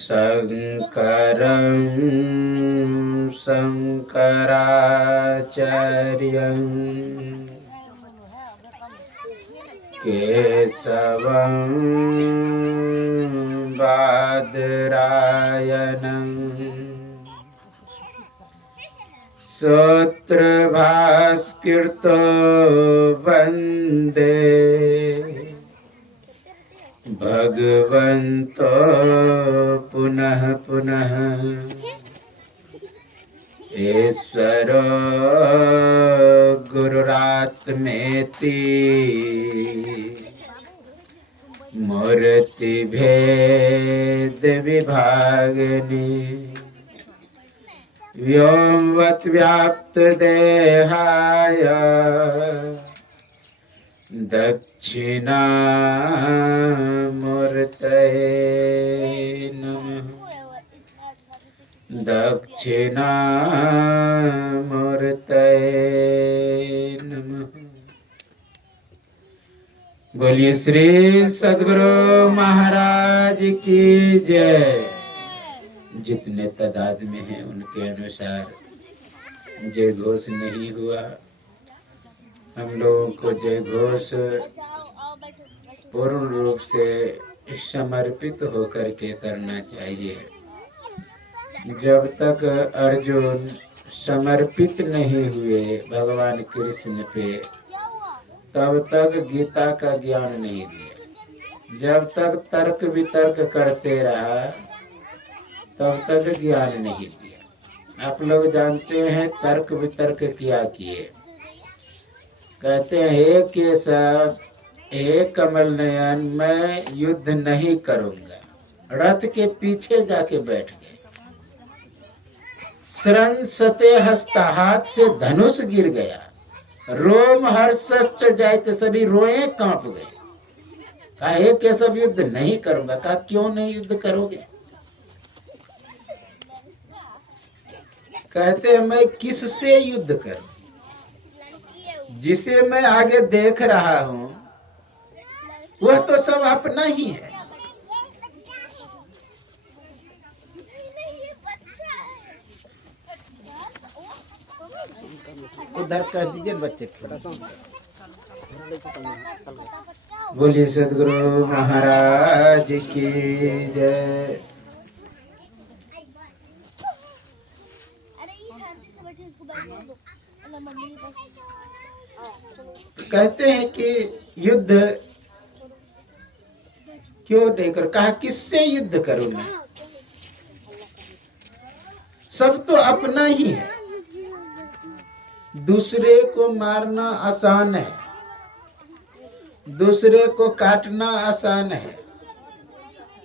शंकरं शंकराचार्यं केशवं बादरायणं सूत्रभास्कृतो वन्दे भगवन्तो पुनः पुनः ईश्वरो गुरुरात्मेति मूर्तिभेद विभागिनी व्योमवत् व्याप्त देहाय दक्षिणामूर्तये नमः। दक्षिणामूर्तये नमः। बोलिए श्री सद्गुरु महाराज की जय। जितने तादाद में हैं उनके अनुसार जय घोष नहीं हुआ। हम लोगों को जय घोष पूर्ण रूप से समर्पित होकर के करना चाहिए। जब तक अर्जुन समर्पित नहीं हुए भगवान कृष्ण पे, तब तक गीता का ज्ञान नहीं दिया। जब तक तर्क वितर्क करते रहा, तब तक ज्ञान नहीं दिया। आप लोग जानते हैं तर्क वितर्क क्या किए। कहते हैं हे केशव, हे कमल नयन, मैं युद्ध नहीं करूंगा। रथ के पीछे जाके बैठ गए। शरण सते हस्ता, हाथ से धनुष गिर गया। रोम हर्षश्च जायते, सभी रोए कांप गए। कहा हे केशव युद्ध नहीं करूंगा। कहा क्यों नहीं युद्ध करोगे? कहते हैं मैं किससे युद्ध करूं? जिसे मैं आगे देख रहा हूं वह तो सब अपना ही है। उधर कर दीजिए बच्चे को। बोलिए सद्गुरु महाराज की जय। कहते हैं कि युद्ध क्यों नहीं कर? कहा किससे युद्ध करूं मैं? सब तो अपना ही है। दूसरे को मारना आसान है, दूसरे को काटना आसान है,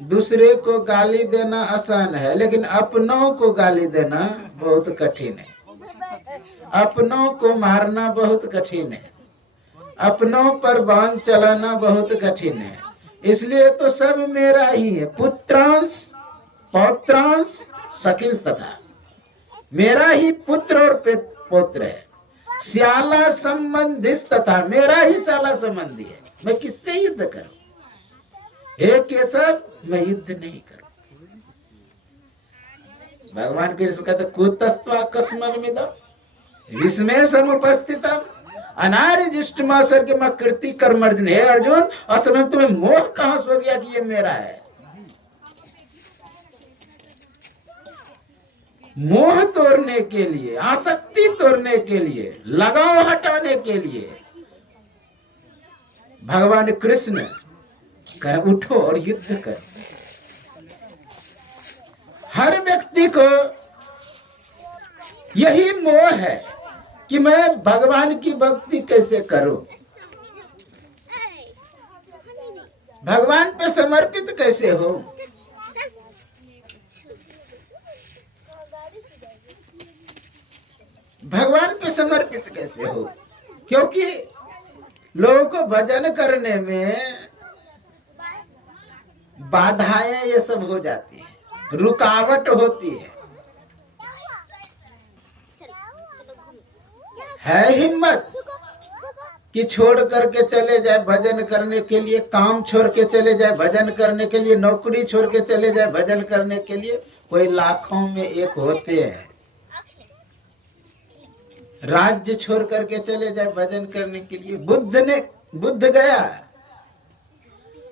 दूसरे को गाली देना आसान है, लेकिन अपनों को गाली देना बहुत कठिन है। अपनों को मारना बहुत कठिन है, अपनों पर बाण चलाना बहुत कठिन है। इसलिए तो सब मेरा ही है। पुत्रांश पौत्रांश सखिंश तथा, मेरा ही पुत्र और पौत्र है। श्याला संबंधित तथा, मेरा ही श्याला संबंधी है। मैं किससे युद्ध करूं? हे केशव, मैं युद्ध नहीं करूं। भगवान कृष्ण कहते कुतस्त्वा कस्मन्मिदं विस्मय समुपस्थितम अनार्यजुष्टमासर के मकृति कर्मर्जन। हे अर्जुन, असमय तुम्हें मोह कहां से हो गया कि ये मेरा है? मोह तोड़ने के लिए, आसक्ति तोड़ने के लिए, लगाव हटाने के लिए भगवान कृष्ण कर उठो और युद्ध कर। हर व्यक्ति को यही मोह है कि मैं भगवान की भक्ति कैसे करूं, भगवान पे समर्पित कैसे हो। भगवान पे समर्पित कैसे हो? क्योंकि लोगों को भजन करने में बाधाएं ये सब हो जाती है, रुकावट होती है। है हिम्मत कि छोड़ करके चले जाए भजन करने के लिए, काम छोड़ के चले जाए भजन करने के लिए, नौकरी छोड़ के चले जाए भजन करने के लिए? कोई लाखों में एक होते हैं। राज्य छोड़ करके चले जाए भजन करने के लिए। बुद्ध गया,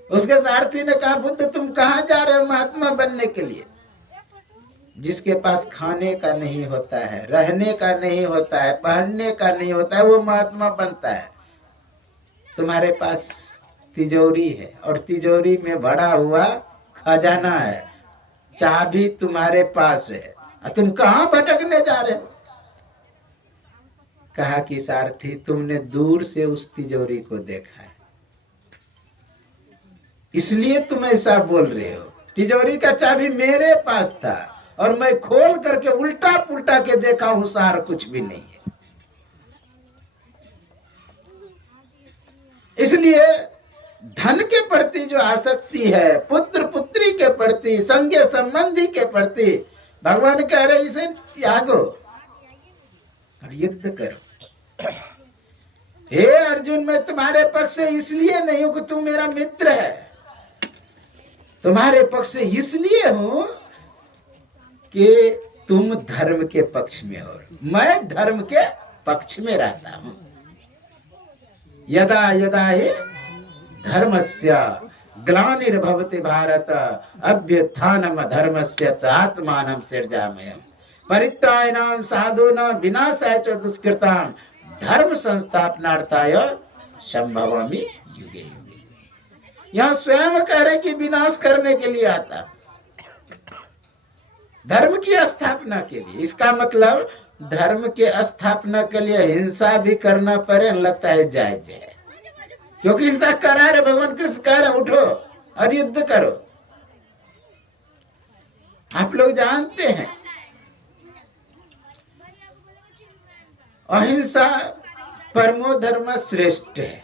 उसके सारथी ने कहा, बुद्ध तुम कहाँ जा रहे हो महात्मा बनने के लिए? जिसके पास खाने का नहीं होता है, रहने का नहीं होता है, पहनने का नहीं होता है, वो महात्मा बनता है। तुम्हारे पास तिजोरी है और तिजोरी में भरा हुआ खजाना है, चाबी तुम्हारे पास है, तुम कहाँ भटकने जा रहे हो? कहा कि सारथी तुमने दूर से उस तिजोरी को देखा है, इसलिए तुम ऐसा बोल रहे हो। तिजोरी का चाबी मेरे पास था और मैं खोल करके उल्टा पुल्टा के देखा हूं, सार कुछ भी नहीं है। इसलिए धन के प्रति जो आसक्ति है, पुत्र पुत्री के प्रति, संग संबंधी के प्रति, भगवान कह रहे इसे त्यागो और युद्ध करो। हे अर्जुन, मैं तुम्हारे पक्ष से इसलिए नहीं हूं कि तू मेरा मित्र है, तुम्हारे पक्ष से इसलिए हूं कि तुम धर्म के पक्ष में हो, मैं धर्म के पक्ष में रहता हूं। यदा यदा हि धर्मस्य ग्लानिर्भवति भारत अभ्युत्थानम धर्मस्य आत्मानं सृजाम्यहम् परित्राणाय साधूनां विनाशाय च दुष्कृतां धर्म संस्थापनार्थाय संभवामि युगे युगे। यहाँ स्वयं कह रहे कि विनाश करने के लिए आता, धर्म की स्थापना के लिए। इसका मतलब धर्म के स्थापना के लिए हिंसा भी करना पड़े, लगता है जायज है, क्योंकि हिंसा करा रहे भगवान कृष्ण कह रहे उठो और युद्ध करो। आप लोग जानते हैं अहिंसा परमो धर्म श्रेष्ठ है,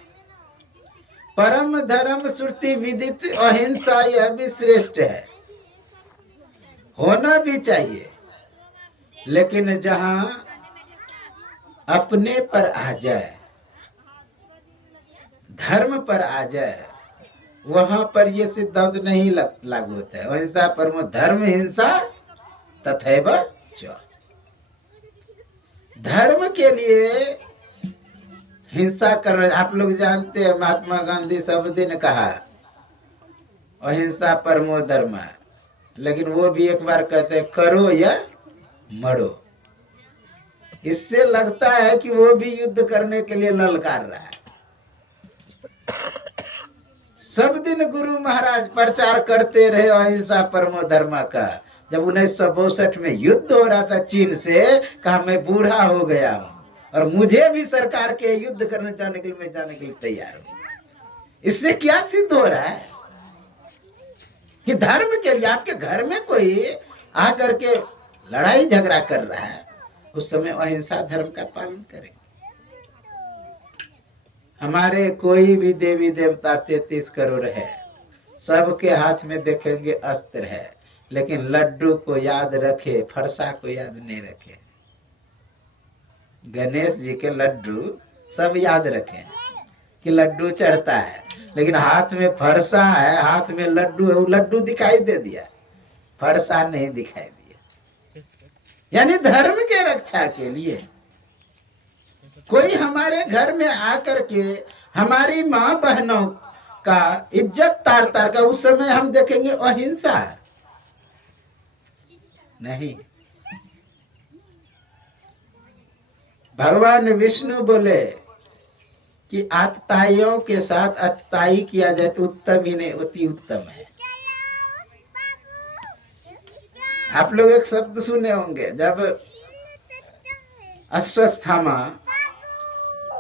परम धर्म श्रुति विदित अहिंसा यह भी श्रेष्ठ है, होना भी चाहिए। लेकिन जहां अपने पर आ जाए, धर्म पर आ जाए, वहां पर ये सिद्धांत नहीं लागू होता है। अहिंसा परमो धर्म हिंसा तथैव च। धर्म के लिए हिंसा कर रहे। आप लोग जानते हैं महात्मा गांधी सब दिन कहा अहिंसा परमो धर्म, लेकिन वो भी एक बार कहते हैं करो या मरो। इससे लगता है कि वो भी युद्ध करने के लिए ललकार रहा है। सब दिन गुरु महाराज प्रचार करते रहे अहिंसा परमो धर्म का। जब 1962 में युद्ध हो रहा था चीन से, कहा मैं बूढ़ा हो गया हूं और मुझे भी सरकार के युद्ध करने जाने के लिए मैं जाने के लिए तैयार हूं। इससे क्या सिद्ध हो रहा है कि धर्म के लिए आपके घर में कोई आकर के लड़ाई झगड़ा कर रहा है, उस समय अहिंसा धर्म का पालन करें। हमारे कोई भी देवी देवता 33 करोड़ है, सबके हाथ में देखेंगे अस्त्र है, लेकिन लड्डू को याद रखे, फरसा को याद नहीं रखे। गणेश जी के लड्डू सब याद रखे कि लड्डू चढ़ता है, लेकिन हाथ में फरसा है, हाथ में लड्डू है, वो लड्डू दिखाई दे दिया, फरसा नहीं दिखाई दिया। यानी धर्म के रक्षा के लिए कोई हमारे घर में आकर के हमारी माँ बहनों का इज्जत तार तार का, उस समय हम देखेंगे अहिंसा नहीं। भगवान विष्णु बोले कि आतताइयों के साथ अतताई किया जाए तो उत्तम ही नहीं, अति उत्तम है। आप लोग एक शब्द सुने होंगे, जब अश्वत्थामा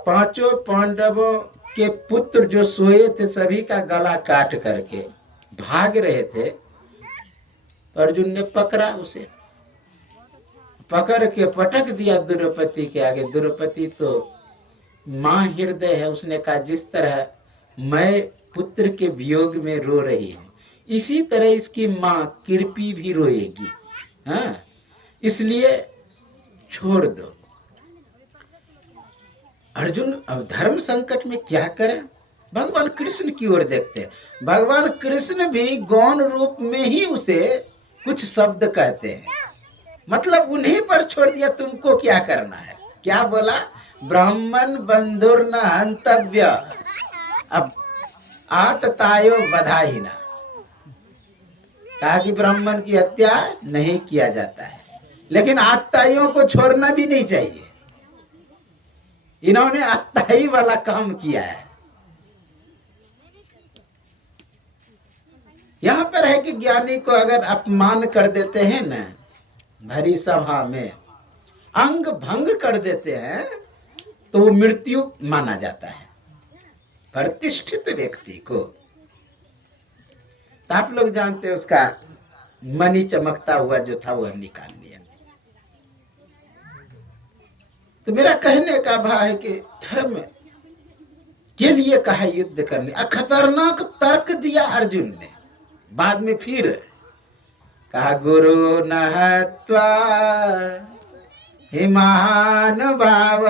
पांचों पांडवों के पुत्र जो सोए थे सभी का गला काट करके भाग रहे थे, तो अर्जुन ने पकड़ा, उसे पकड़ के पटक दिया द्रौपदी के आगे। द्रौपदी तो मां हृदय है, उसने कहा जिस तरह मैं पुत्र के वियोग में रो रही हूं, इसी तरह इसकी मां कृपी भी रोएगी। हाँ, इसलिए छोड़ दो। अर्जुन अब धर्म संकट में क्या करें? भगवान कृष्ण की ओर देखते हैं। भगवान कृष्ण भी गौण रूप में ही उसे कुछ शब्द कहते हैं, मतलब उन्हीं पर छोड़ दिया, तुमको क्या करना है। क्या बोला? ब्राह्मण बंधुर न हंतव्य, अब आततायो बधाई ना, कहा कि ब्राह्मण की हत्या नहीं किया जाता है, लेकिन आतताइयों को छोड़ना भी नहीं चाहिए। इन्होंने आतताई वाला काम किया है। यहां पर है कि ज्ञानी को अगर अपमान कर देते हैं ना, भरी सभा में अंग भंग कर देते हैं, तो वो मृत्यु माना जाता है प्रतिष्ठित व्यक्ति को। तो आप लोग जानते हैं उसका मणि चमकता हुआ जो था वह निकाल लिया। तो मेरा कहने का भाव है कि धर्म के लिए कहा युद्ध करने। खतरनाक तर्क दिया अर्जुन ने। बाद में फिर कहा गुरु न हत्वा हि महानुभाव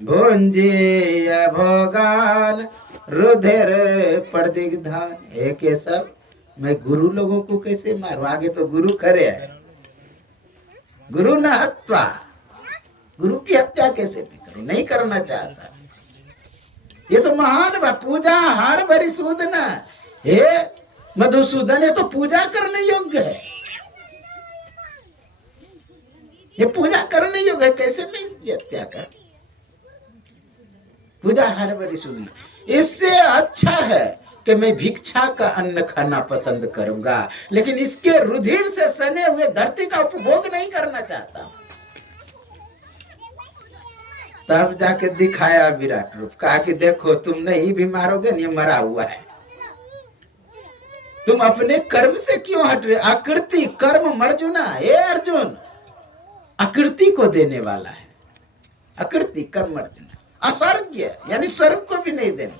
भुंजीय भोगान रुधिर प्रदिग्धान। हे केशव, मैं गुरु लोगों को कैसे मारूं? आगे तो गुरु खड़े है। गुरु न हत्वा, गुरु की हत्या कैसे भी करूं? नहीं करना चाहता। ये तो महान पूजा हार भरी सूदन, हे मधुसूदन, ये तो पूजा करने योग्य है। ये पूजा करने योग्य है, कैसे मैं इसकी हत्या कर? पूजा हार भरी सूदन, इससे अच्छा है कि मैं भिक्षा का अन्न खाना पसंद करूंगा, लेकिन इसके रुधिर से सने हुए धरती का उपभोग नहीं करना चाहता। तब जाके दिखाया विराट रूप, कहा कि देखो तुम नहीं भी मारोगे, नहीं मरा हुआ है। तुम अपने कर्म से क्यों हट रहे? आकृति कर्म मर्जुना, हे अर्जुन, आकृति को देने वाला है। आकृति कर्म अर्जुन, असर्ग्य यानी स्वर्ग को भी नहीं देना,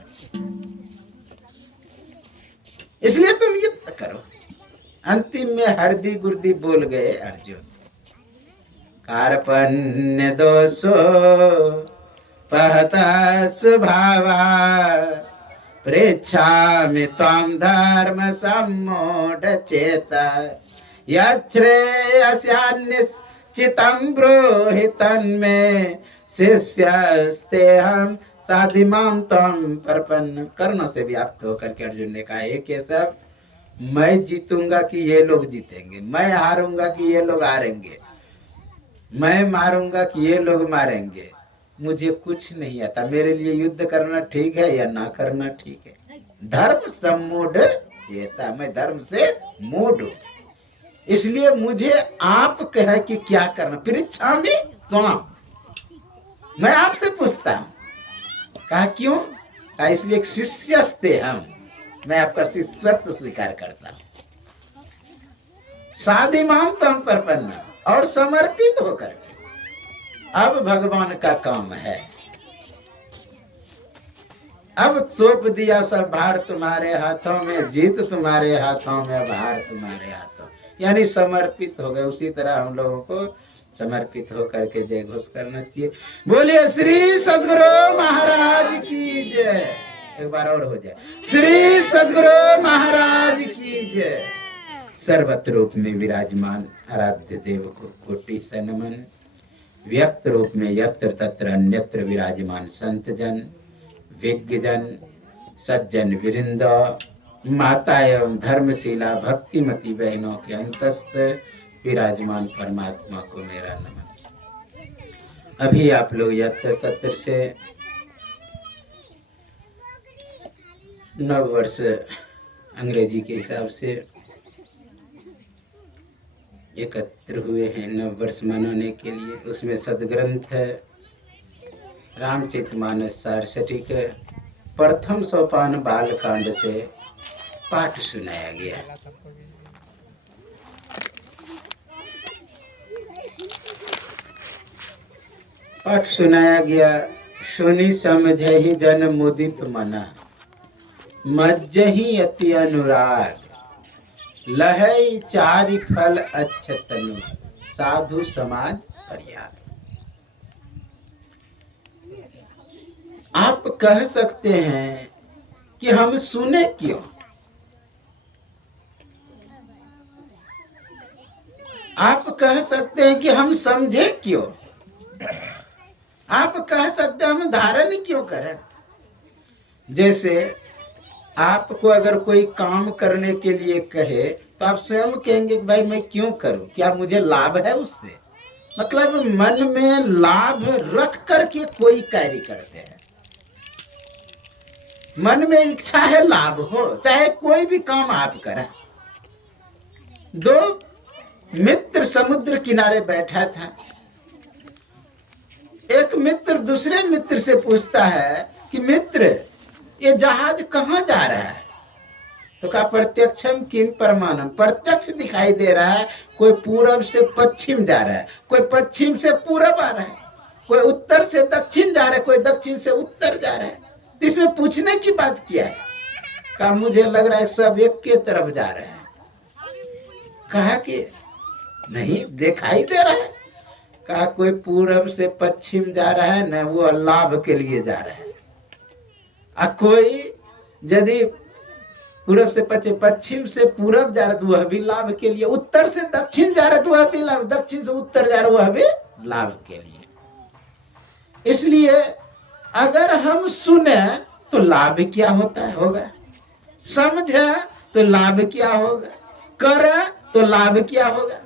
इसलिए तुम युद्ध करो। अंतिम में हरदी गुर्दी बोल गए अर्जुन। कार्पण्य दोषो पहता स्वभावा पृच्छामि त्वां धर्म सम्मूढ़ चेता यच्छ्रेयस्यान्निश्चितं ब्रूहि तन्मे शिष्यस्तेहं साधिमां त्वं प्रपन्न। कर्णों से व्याप्त होकर के अर्जुन ने कहा, हे केशव, मैं जीतूंगा कि ये लोग जीतेंगे? मैं हारूंगा कि ये लोग हारेंगे? मैं मारूंगा कि ये लोग मारेंगे? मुझे कुछ नहीं आता। मेरे लिए युद्ध करना ठीक है या ना करना ठीक है। धर्म सम्मूढ़ चेता, मैं धर्म से मूढ़ हूं, इसलिए मुझे आप कहे कि क्या करना। परीक्षा में तो मैं आपसे पूछता हूं। कहा क्यों? कहा इसलिए एक शिष्यस्ते हम, मैं आपका शिष्यत्व स्वीकार करता हूं। साधिमाम तम प्रपन्न, और समर्पित होकर के। अब भगवान का काम है, अब सौंप दिया सब भार तुम्हारे हाथों में, जीत तुम्हारे हाथों में, भार तुम्हारे हाथों, यानी समर्पित हो गए। उसी तरह हम लोगों को समर्पित होकर के जय घोष करना चाहिए। बोलिए श्री सद्गुरु महाराज की जय। एक बार और हो जाए, श्री सद्गुरु महाराज की जय। सर्वत्र रूप में विराजमान आराध्य देव को कोटि से नमन। व्यक्त रूप में यत्र तत्र अन्यत्र विराजमान संत जन, विज्ञ जन, सज्जन वृंद, माता एवं धर्मशीला भक्तिमती बहनों के अंतस्थ विराजमान परमात्मा को मेरा नमन। अभी आप लोग यत्र तत्र से नव वर्ष अंग्रेजी के हिसाब से एकत्र हुए हैं नव वर्ष मनाने के लिए। उसमें सदग्रंथ रामचरितमानस सारस्वती के प्रथम सोपान बालकांड से पाठ सुनाया गया। पाठ सुनाया गया। सुनी समझहि जन मुदित मना, मज्जहि अति अनुराग, लहै चारि फल अच्छतनु, साधु समाज परियाग। आप कह सकते हैं कि हम सुने क्यों? आप कह सकते हैं कि हम समझे क्यों? आप कह सकते हैं हम धारण क्यों करें? जैसे आपको अगर कोई काम करने के लिए कहे तो आप स्वयं कहेंगे कि भाई मैं क्यों करूं, क्या मुझे लाभ है उससे? मतलब मन में लाभ रख करके कोई कार्य करते हैं। मन में इच्छा है लाभ हो, चाहे कोई भी काम आप करें। दो मित्र समुद्र किनारे बैठा था। एक मित्र दूसरे मित्र से पूछता है कि मित्र, ये जहाज कहाँ जा रहा है? तो कहा प्रत्यक्षम किम प्रमाणम, प्रत्यक्ष दिखाई दे रहा है। कोई पूरब से पश्चिम जा रहा है, कोई पश्चिम से पूरब आ रहा है, कोई उत्तर से दक्षिण जा रहा है, कोई दक्षिण से उत्तर जा रहा है। तो इसमें पूछने की बात क्या है? कहा मुझे लग रहा है सब एक के तरफ जा रहे हैं। कहा कि नहीं दिखाई दे रहा है। कहा कोई पूरब से पश्चिम जा रहा है ना, वो लाभ के लिए जा रहा है। कोई यदि पूरब से पश्चिम से पूरब जा रहा है तो वह भी लाभ के लिए, उत्तर से दक्षिण जा रहा है तो वह भी लाभ, दक्षिण से उत्तर जा रहा है वह भी लाभ के लिए। इसलिए अगर हम सुने तो लाभ क्या होता है होगा, समझे तो लाभ क्या होगा, करे तो लाभ क्या होगा।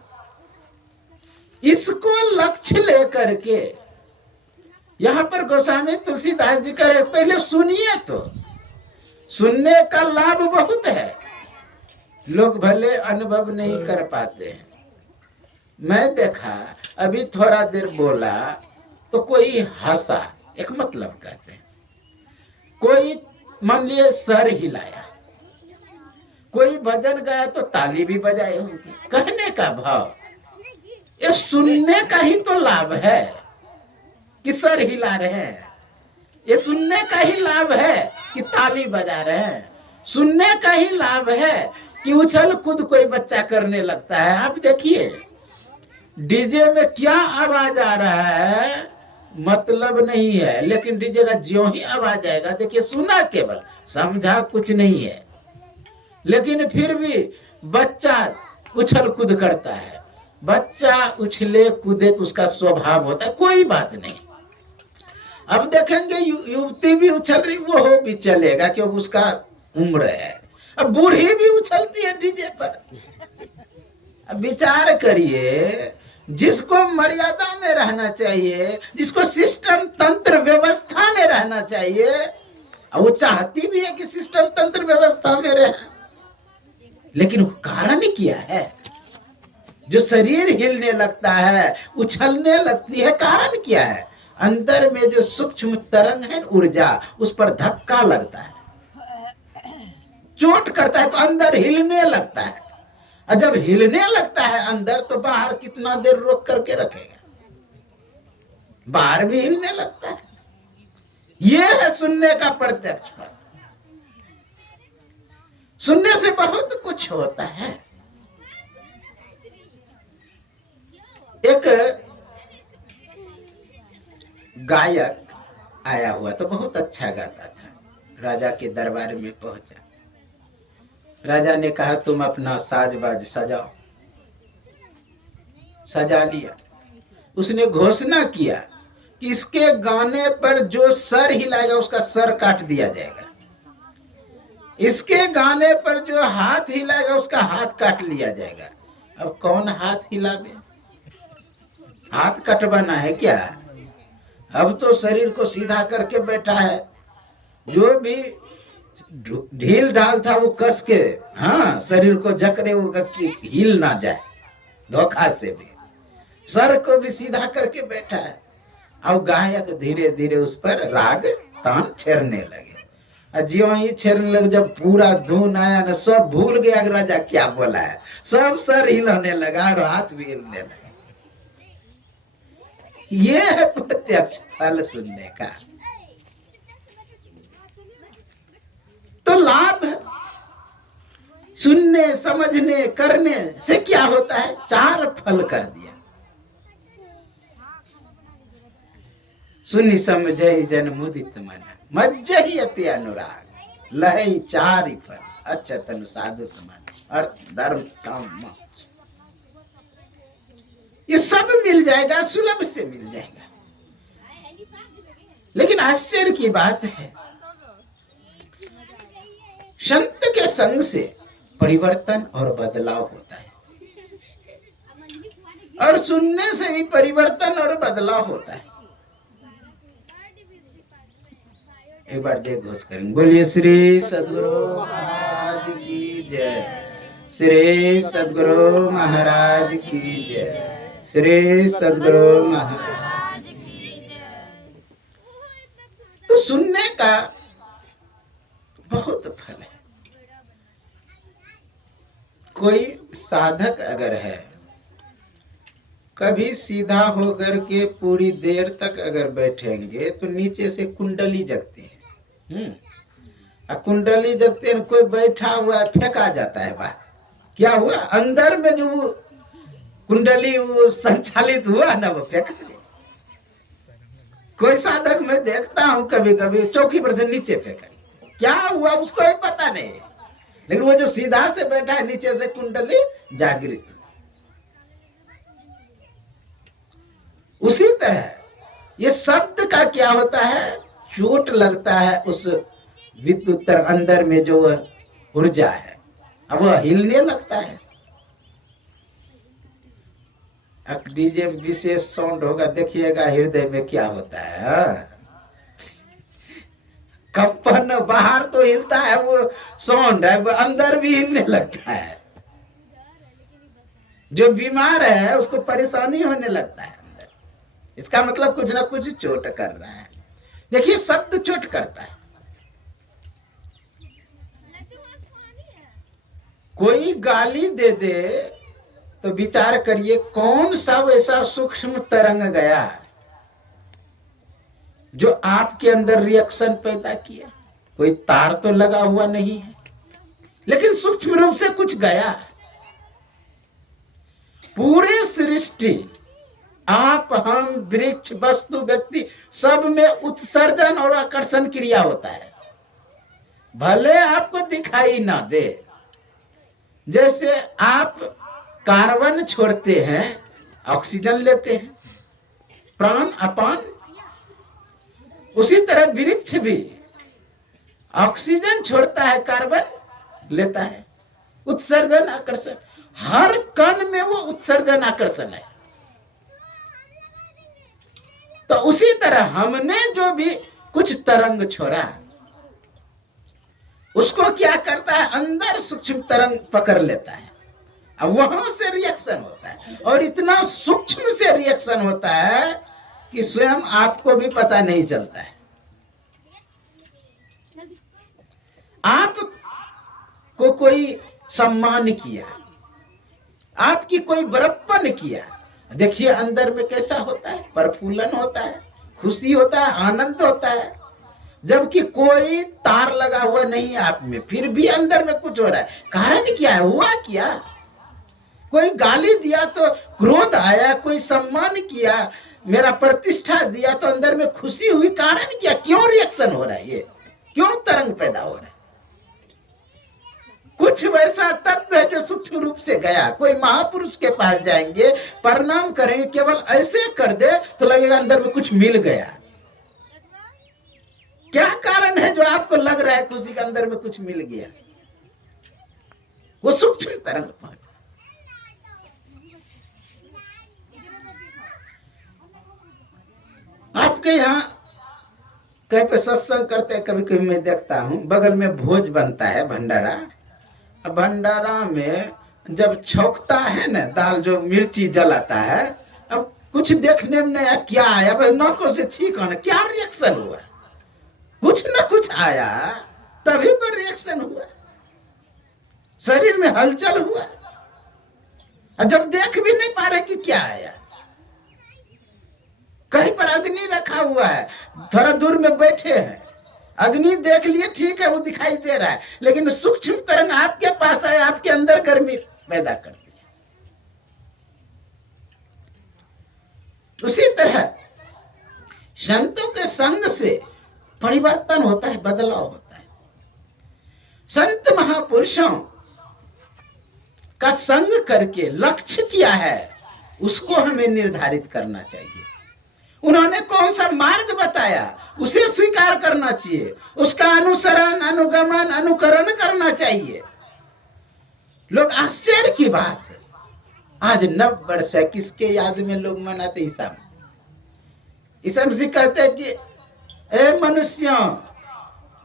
इसको लक्ष्य लेकर के यहां पर गोस्वामी तुलसीदास जी करे, पहले सुनिए तो सुनने का लाभ बहुत है, लोग भले अनुभव नहीं कर पाते हैं। मैं देखा अभी थोड़ा देर बोला तो कोई हंसा, एक मतलब कहते हैं, कोई मान लिए सर हिलाया, कोई भजन गाया तो ताली भी बजाई होंगी। कहने का भाव ये सुनने का ही तो लाभ है कि सर हिला रहे हैं, ये सुनने का ही लाभ है कि ताली बजा रहे हैं, सुनने का ही लाभ है कि उछल कूद कोई बच्चा करने लगता है। आप देखिए डीजे में क्या आवाज आ रहा है मतलब नहीं है, लेकिन डीजे का ज्यों ही आवाज आएगा, देखिए सुना केवल, समझा कुछ नहीं है, लेकिन फिर भी बच्चा उछल कूद करता है। बच्चा उछले कूदे तो उसका स्वभाव होता है, कोई बात नहीं। अब देखेंगे युवती भी उछल रही, वो हो भी चलेगा क्योंकि उसका उम्र है। अब बूढ़ी भी उछलती है डीजे पर। अब विचार करिए, जिसको मर्यादा में रहना चाहिए, जिसको सिस्टम तंत्र व्यवस्था में रहना चाहिए, वो चाहती भी है कि सिस्टम तंत्र व्यवस्था में रहे, लेकिन कारण क्या है? जो शरीर हिलने लगता है, उछलने लगती है, कारण क्या है? अंदर में जो सूक्ष्म तरंग है ऊर्जा, उस पर धक्का लगता है, चोट करता है तो अंदर हिलने लगता है। और जब हिलने लगता है अंदर तो बाहर कितना देर रोक करके रखेगा, बाहर भी हिलने लगता है। यह है सुनने का प्रत्यक्ष फल। सुनने से बहुत कुछ होता है। एक गायक आया हुआ तो बहुत अच्छा गाता था, राजा के दरबार में पहुंचा। राजा ने कहा तुम अपना साजबाज सजाओ। सजा लिया। उसने घोषणा किया कि इसके गाने पर जो सर हिलाएगा उसका सर काट दिया जाएगा, इसके गाने पर जो हाथ हिलाएगा उसका हाथ काट लिया जाएगा। अब कौन हाथ हिलावे? हाथ कटवाना है क्या? अब तो शरीर को सीधा करके बैठा है, जो भी ढील ढाल था वो कस के हाँ शरीर को जकड़े होगा कि हिल ना जाए धोखा से भी। सर को भी सीधा करके बैठा है। अब गायक धीरे धीरे उस पर राग तान छेड़ने लगे। ज्यों ही छेड़ने लगे, जब पूरा धुन आया ना, सब भूल गया कि राजा क्या बोला है, सब सर हिलाने लगा और हाथ भी हिलने लगा। ये है प्रत्यक्ष फल सुनने का। तो लाभ सुनने समझने करने से क्या होता है? चार फल कह दिया। सुनि समझहि जन मुदित मन, मज्जहि अति अनुराग, लहई चारि फल, अच्युतन साधु समान। अर्थ, धर्म, काम, मोक्ष, ये सब मिल जाएगा, सुलभ से मिल जाएगा। लेकिन आश्चर्य की बात है, संत के संग से परिवर्तन और बदलाव होता है, और सुनने से भी परिवर्तन और बदलाव होता है। एक बार जय घोष करेंगे, बोलिए श्री सद्गुरु महाराज की जय, श्री सद्गुरु महाराज की जय, श्री सद्गुरु महाराज की जय। तो सुनने का बहुत फल है। कोई साधक अगर है, कभी सीधा होकर के पूरी देर तक अगर बैठेंगे तो नीचे से कुंडली जगती है। कुंडली जगते हैं, कोई बैठा हुआ फेंका जाता है बाहर। क्या हुआ? अंदर में जो वो कुंडली वो संचालित हुआ ना, वो फेंका गया। कोई साधक मैं देखता हूँ कभी कभी चौकी पर से नीचे फेंका, क्या हुआ उसको भी पता नहीं, लेकिन वो जो सीधा से बैठा है नीचे से कुंडली जागृत। उसी तरह ये शब्द का क्या होता है, चोट लगता है उस विद्युत अंदर में जो ऊर्जा है, अब वह हिलने लगता है। अब डीजे विशेष साउंड होगा, देखिएगा हृदय में क्या होता है, कंपन बाहर तो हिलता है, वो साउंड है, वो अंदर भी हिलने लगता है। जो बीमार है उसको परेशानी होने लगता है अंदर, इसका मतलब कुछ ना कुछ चोट कर रहा है। देखिए शब्द चोट करता है। कोई गाली दे दे तो विचार करिए कौन सा वैसा सूक्ष्म तरंग गया जो आपके अंदर रिएक्शन पैदा किया। कोई तार तो लगा हुआ नहीं है, लेकिन सूक्ष्म रूप से कुछ गया। पूरे सृष्टि, आप, हम, वृक्ष, वस्तु, व्यक्ति, सब में उत्सर्जन और आकर्षण क्रिया होता है, भले आपको दिखाई ना दे। जैसे आप कार्बन छोड़ते हैं, ऑक्सीजन लेते हैं, प्राण अपान, उसी तरह वृक्ष भी ऑक्सीजन छोड़ता है, कार्बन लेता है। उत्सर्जन आकर्षण, हर कण में वो उत्सर्जन आकर्षण है। तो उसी तरह हमने जो भी कुछ तरंग छोड़ा, उसको क्या करता है, अंदर सूक्ष्म तरंग पकड़ लेता है, अब वहां से रिएक्शन होता है, और इतना सूक्ष्म से रिएक्शन होता है कि स्वयं आपको भी पता नहीं चलता है। आपको कोई सम्मान किया, आपकी कोई बड़प्पन किया, देखिए अंदर में कैसा होता है, प्रफुल्लन होता है, खुशी होता है, आनंद होता है। जबकि कोई तार लगा हुआ नहीं है आप में, फिर भी अंदर में कुछ हो रहा है। कारण क्या है, हुआ क्या? कोई गाली दिया तो क्रोध आया, कोई सम्मान किया, मेरा प्रतिष्ठा दिया तो अंदर में खुशी हुई। कारण क्या, क्यों रिएक्शन हो रहा है, ये क्यों तरंग पैदा हो रहा है? कुछ वैसा तत्व है जो सूक्ष्म रूप से गया। कोई महापुरुष के पास जाएंगे, प्रणाम करेंगे, केवल ऐसे कर दे तो लगेगा अंदर में कुछ मिल गया। क्या कारण है जो आपको लग रहा है खुशी के अंदर में कुछ मिल गया? वो सूक्ष्म तरंग पहुंच। आपके यहाँ कहीं पे सत्संग करते हैं, कभी कभी मैं देखता हूँ, बगल में भोज बनता है, भंडारा। अब भंडारा में जब छौकता है ना दाल, जो मिर्ची जलाता है, अब कुछ देखने में नया क्या आया, अब नाकों से छींक आना, क्या रिएक्शन हुआ? कुछ ना कुछ आया, तभी तो रिएक्शन हुआ, शरीर में हलचल हुआ। और जब देख भी नहीं पा रहे कि क्या आया, कहीं पर अग्नि रखा हुआ है, थोड़ा दूर में बैठे हैं, अग्नि देख लिए, ठीक है, वो दिखाई दे रहा है, लेकिन सूक्ष्म तरंग आपके पास आए, आपके अंदर गर्मी पैदा कर दी। उसी तरह संतों के संग से परिवर्तन होता है, बदलाव होता है। संत महापुरुषों का संग करके लक्ष्य क्या है उसको हमें निर्धारित करना चाहिए। उन्होंने कौन सा मार्ग बताया उसे स्वीकार करना चाहिए, उसका अनुसरण, अनुगमन, अनुकरण करना चाहिए। लोग आश्चर्य की बात, आज नव वर्ष है, किसके याद में लोग मनाते? ईसा मसीह। ईसा मसीह कहते हैं कि ए मनुष्यों,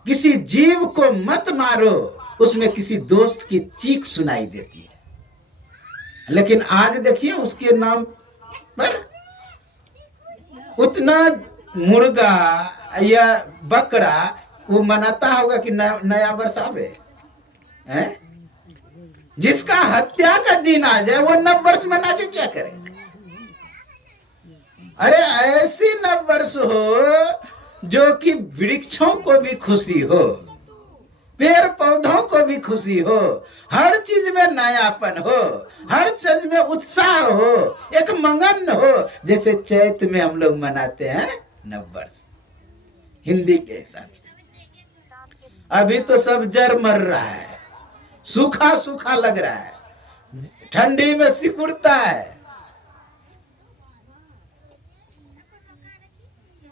किसी जीव को मत मारो, उसमें किसी दोस्त की चीख सुनाई देती है। लेकिन आज देखिए उसके नाम पर उतना मुर्गा या बकरा वो मनाता होगा कि नया वर्ष आवे है? जिसका हत्या का दिन आ जाए वो नव वर्ष मना के क्या करे? अरे ऐसी नव वर्ष हो जो कि वृक्षों को भी खुशी हो, पेड़ पौधों को भी खुशी हो, हर चीज में नयापन हो, हर चीज में उत्साह हो, एक मंगन हो, जैसे चैत में हम लोग मनाते हैं नव वर्ष हिंदी के हिसाब से। अभी तो सब जर मर रहा है, सूखा सूखा लग रहा है, ठंडी में सिकुड़ता है।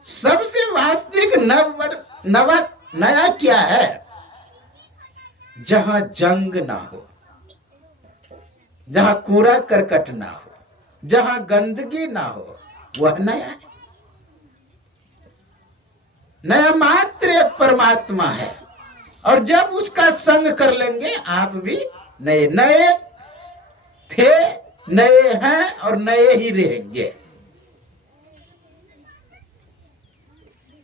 सबसे वास्तविक नया क्या है? जहां जंग ना हो, जहां कूड़ा करकट ना हो, जहां गंदगी ना हो, वह नया है। नया मात्र एक परमात्मा है, और जब उसका संग कर लेंगे आप भी नए नए थे, नए हैं और नए ही रहेंगे।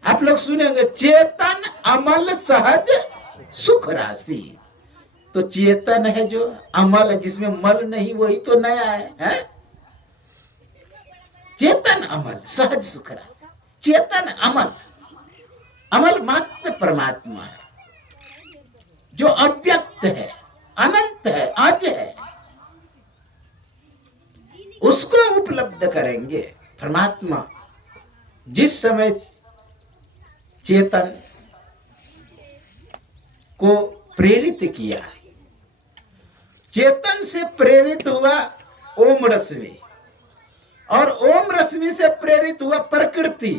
आप लोग सुनेंगे चेतन अमल सहज सुख राशि। तो चेतन है जो अमल है, जिसमें मल नहीं, वही तो नया है? चेतन अमल सहज सुख राशि। चेतन अमल, अमल मात्र परमात्मा है जो अव्यक्त है, अनंत है, अज है। उसको उपलब्ध करेंगे। परमात्मा जिस समय चेतन को प्रेरित किया, चेतन से प्रेरित हुआ ओम रश्मि, और ओम रश्मि से प्रेरित हुआ प्रकृति,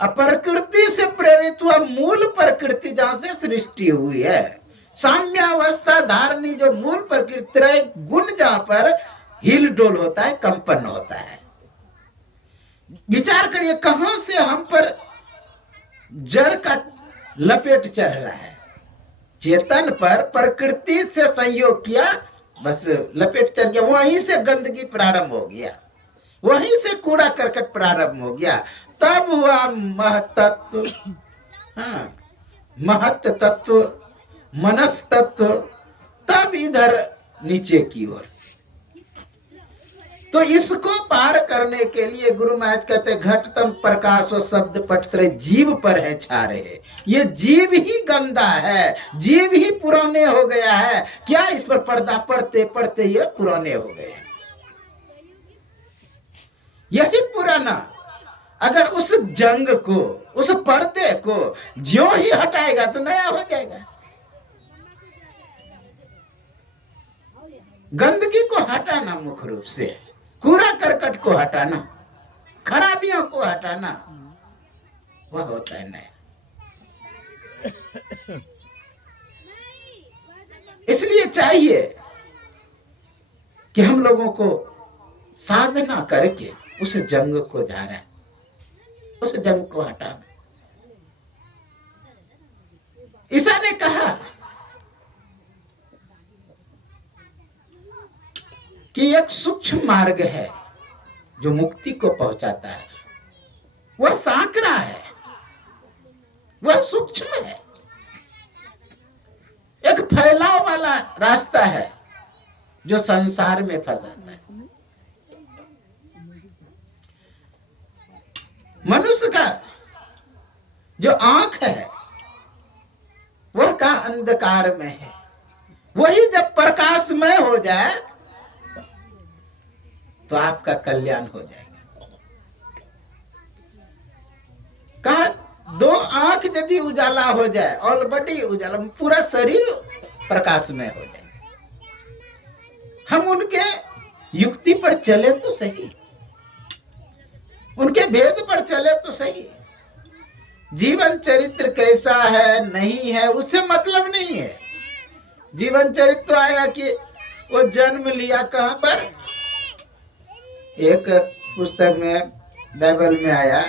और प्रकृति से प्रेरित हुआ मूल प्रकृति, जहां से सृष्टि हुई है। साम्यावस्था धारणी जो मूल प्रकृति त्रय गुण, जहां पर हिल डोल होता है, कंपन होता है। विचार करिए कहां से हम पर जड़ का लपेट चढ़ रहा है। चेतन पर प्रकृति से संयोग किया, बस लपेट चढ़ गया। वहीं से गंदगी प्रारंभ हो गया, वहीं से कूड़ा करकट प्रारंभ हो गया। तब हुआ महतत्व, हाँ, महत तत्व, मनस तत्व, तब इधर नीचे की ओर। तो इसको पार करने के लिए गुरु महाराज कहते घटतम प्रकाश व शब्द पटत्र जीव पर है छा रहे। ये जीव ही गंदा है, जीव ही पुराने हो गया है। क्या इस पर पर्दा पढ़ते पढ़ते ये पुराने हो गए? यही पुराना अगर उस जंग को, उस पर्दे को ज्यों ही हटाएगा तो नया हो जाएगा। गंदगी को हटाना, मुख्य रूप से कूड़ा करकट को हटाना, खराबियों को हटाना, वह होता है नया। इसलिए चाहिए कि हम लोगों को साधना करके उस जंग को जाना, उस जंग को हटाना। ईसा ने कहा कि एक सूक्ष्म मार्ग है जो मुक्ति को पहुंचाता है। वह सांकरा है, वह सूक्ष्म है। एक फैलाव वाला रास्ता है जो संसार में फंसाता है। मनुष्य का जो आंख है वह का अंधकार में है, वही जब प्रकाशमय हो जाए तो आपका कल्याण हो जाएगा। दो आंख यदि उजाला हो जाए, ऑलरेडी उजाला, पूरा शरीर प्रकाशमय हो जाए, हम उनके युक्ति पर चले तो सही, उनके भेद पर चले तो सही। जीवन चरित्र कैसा है नहीं है उससे मतलब नहीं है। जीवन चरित्र आया कि वो जन्म लिया कहां पर, एक पुस्तक में बाइबल में आया,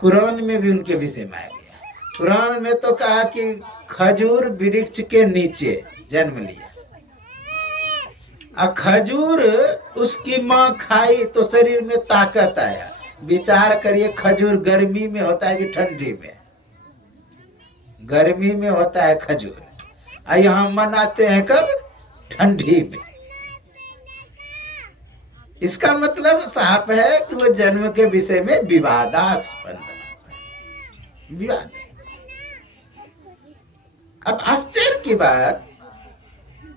कुरान में भी उनके विषय में आ गया। कुरान में तो कहा कि खजूर वृक्ष के नीचे जन्म लिया, खजूर उसकी माँ खाई तो शरीर में ताकत आया। विचार करिए, खजूर गर्मी में होता है कि ठंडी में? गर्मी में होता है खजूर, यहाँ मनाते हैं कब? ठंडी में। इसका मतलब साफ है कि वो जन्म के विषय में विवादास्पद विवाद। अब आश्चर्य की बात,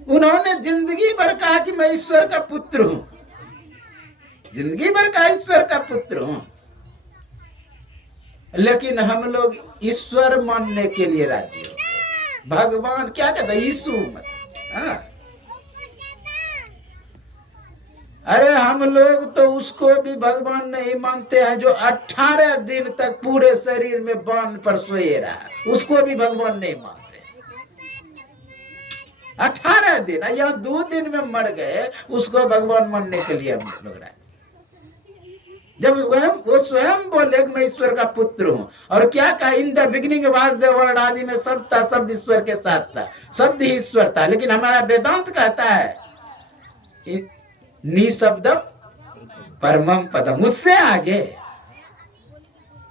उन्होंने जिंदगी भर कहा कि मैं ईश्वर का पुत्र हूं, जिंदगी भर कहा ईश्वर का पुत्र हूं, लेकिन हम लोग ईश्वर मानने के लिए राजी हो गए। भगवान क्या कहता है? यीशु मत। अरे हम लोग तो उसको भी भगवान नहीं मानते हैं जो 18 दिन तक पूरे शरीर में बांध पर सोए रहा, उसको भी भगवान नहीं मानते। 18 दिन या 2 दिन में मर गए, उसको भगवान मानने के लिए हम लोग राजी। जब वो स्वयं बोले कि मैं ईश्वर का पुत्र हूं, और क्या कहा? In the beginning was the word, आदि में सब था, शब्द ईश्वर के साथ था, शब्द ही ईश्वर था। लेकिन हमारा वेदांत कहता है निशब्द परमम पदम, उससे आगे,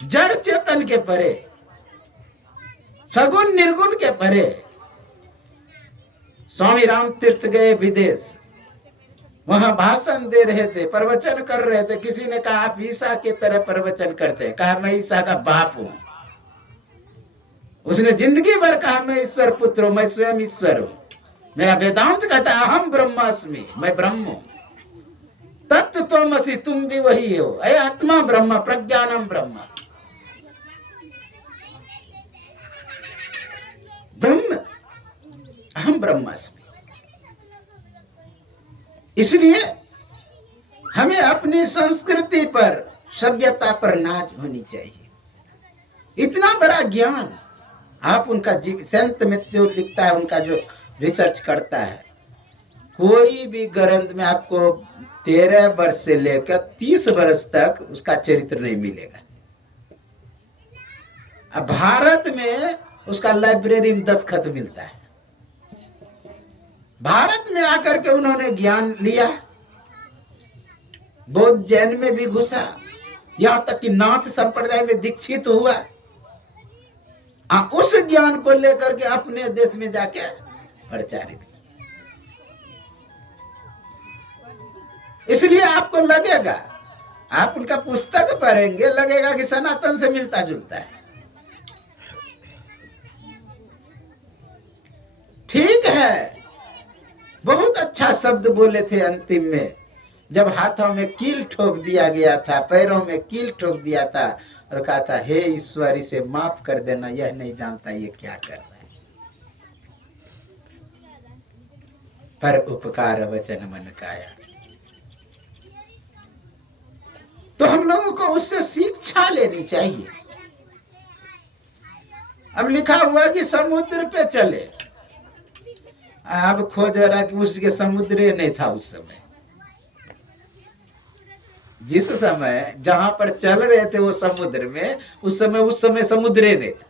जड़ चेतन के परे, सगुण निर्गुण के परे। स्वामी राम तीर्थ गए विदेश, वहां भाषण दे रहे थे, प्रवचन कर रहे थे। किसी ने कहा आप ईसा की तरह प्रवचन करते हैं, कहा मैं ईसा का बाप हूं। उसने जिंदगी भर कहा मैं ईश्वर पुत्र हूं, मैं स्वयं ईश्वर हूं। मेरा वेदांत कहता है अहम ब्रह्मास्मि, मैं ब्रह्म हूं। तत्व त्वमसि, तुम भी वही हो। अय आत्मा ब्रह्म, प्रज्ञानम ब्रह्म, ब्रह्म, अहम ब्रह्मास्मि। इसलिए हमें अपनी संस्कृति पर, सभ्यता पर नाज होनी चाहिए। इतना बड़ा ज्ञान आप उनका संत मृत्यु लिखता है, उनका जो रिसर्च करता है, कोई भी ग्रंथ में आपको 13 वर्ष से लेकर 30 वर्ष तक उसका चरित्र नहीं मिलेगा। अब भारत में उसका लाइब्रेरी में दस्तखत मिलता है। भारत में आकर के उन्होंने ज्ञान लिया, बौद्ध जैन में भी घुसा, यहां तक कि नाथ संप्रदाय में दीक्षित हुआ। उस ज्ञान को लेकर के अपने देश में जाके प्रचारित किया। इसलिए आपको लगेगा, आप उनका पुस्तक पढ़ेंगे, लगेगा कि सनातन से मिलता जुलता है। ठीक है, बहुत अच्छा शब्द बोले थे अंतिम में, जब हाथों में कील ठोक दिया गया था, पैरों में कील ठोक दिया था, और कहा था हे ईश्वर इसे माफ कर देना, यह नहीं जानता ये क्या कर रहा है। पर उपकार वचन मन काया। तो हम लोगों को उससे शिक्षा लेनी चाहिए। अब लिखा हुआ कि समुद्र पे चले, अब खोज रहा कि उसके समुद्र नहीं था उस समय। जिस समय जहां पर चल रहे थे वो समुद्र में, उस समय समुद्र नहीं था।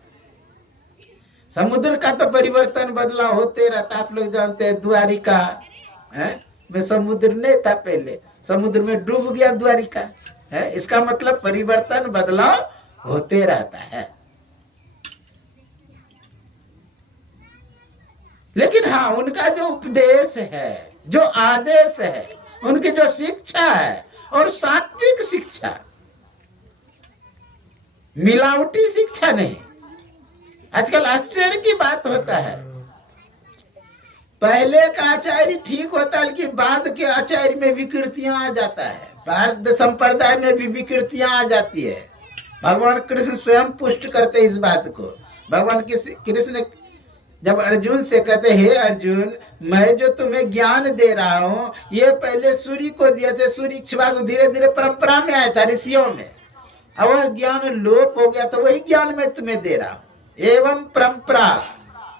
समुद्र का तो परिवर्तन बदलाव होते रहता। आप लोग जानते हैं द्वारिका में समुद्र नहीं था, पहले समुद्र में डूब गया द्वारिका है। इसका मतलब परिवर्तन बदलाव होते रहता है। लेकिन हाँ, उनका जो उपदेश है, जो आदेश है, उनकी जो शिक्षा है, और सात्विक शिक्षा, मिलावटी शिक्षा नहीं। आजकल आश्चर्य की बात होता है, पहले का आचार्य ठीक होता है, लेकिन बाद के आचार्य में विकृतियां आ जाता है। भारत संप्रदाय में भी विकृतियां आ जाती है। भगवान कृष्ण स्वयं पुष्ट करते इस बात को। भगवान कृष्ण जब अर्जुन से कहते, हे अर्जुन, मैं जो तुम्हें ज्ञान दे रहा हूं ये पहले सूर्य को दिए थे, सूर्य इक्ष्वा को धीरे धीरे परंपरा में आया था, ऋषियों में। अब वह ज्ञान लोप हो गया तो वही ज्ञान मैं तुम्हें दे रहा हूं। एवं परंपरा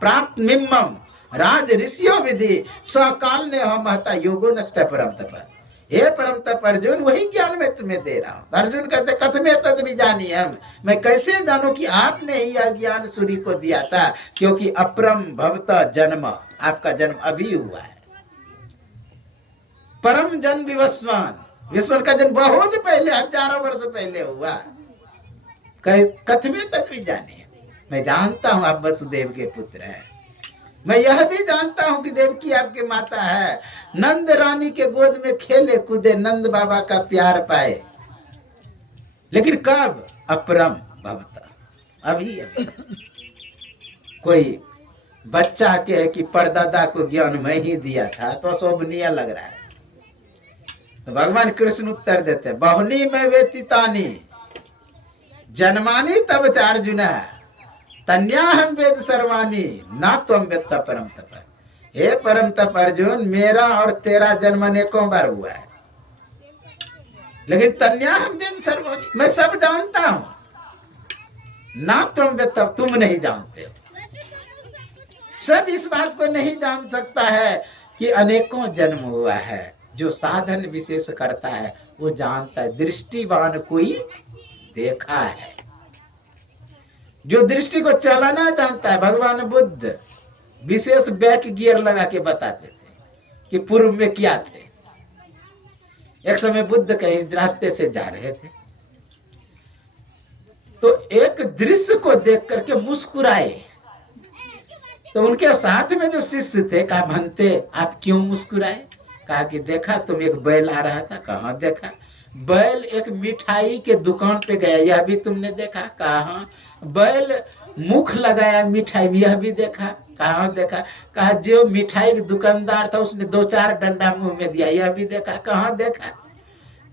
प्राप्त मिम्मम राज ऋषियों विधि सकाल ने हम महता योगो नष्ट परम तप। हे परम तप अर्जुन, वही ज्ञान मैं तुम्हें दे रहा हूं। अर्जुन कहते, कथमे तद भी जानी हम, मैं कैसे जानूं कि आपने ही यह ज्ञान सूर्य को दिया था, क्योंकि अपरम भवता जन्म, आपका जन्म अभी हुआ है। परम जन्म विवस्वान, विश्वन का जन्म बहुत पहले, हजारों वर्ष पहले हुआ। कथमे तद भी जानी, मैं जानता हूं आप वसुदेव के पुत्र हैं। मैं यह भी जानता हूं कि देवकी आपकी माता है। नंद रानी के गोद में खेले कूदे, नंद बाबा का प्यार पाए, लेकिन कब? अपरम भवता, अभी अभी। कोई बच्चा के कि परदादा को ज्ञान मैं ही दिया था तो शोभनीय लग रहा है। तो भगवान कृष्ण उत्तर देते, बहुनी में वेतितानी जन्मानी तब चार्जुन तन्या हम वेद सर्वानी ना तुम वेत्ता परम तप। हे परम तप अर्जुन, मेरा और तेरा जन्म अनेकों बार हुआ है, लेकिन तन्या हम वेद सर्वानी, मैं सब जानता हूं। ना तुम वेत्ता, तुम नहीं जानते हो। सब इस बात को नहीं जान सकता है कि अनेकों जन्म हुआ है। जो साधन विशेष करता है वो जानता है। दृष्टिवान कोई देखा है, जो दृष्टि को चलाना जानता है। भगवान बुद्ध विशेष बैक गियर लगा के बताते थे कि पूर्व में क्या थे। एक समय बुद्ध कहीं रास्ते से जा रहे थे तो एक दृश्य को देख करके मुस्कुराए। तो उनके साथ में जो शिष्य थे कहा, भंते आप क्यों मुस्कुराए? कहा कि देखा तुम, एक बैल आ रहा था। कहाँ देखा? बैल एक मिठाई के दुकान पे गया, यह भी तुमने देखा? कहा बैल मुख लगाया मिठाई में, यह भी देखा? कहाँ देखा? कहा जो मिठाई के दुकानदार था उसने 2-4 डंडा मुंह में दिया, यह भी देखा? कहाँ देखा?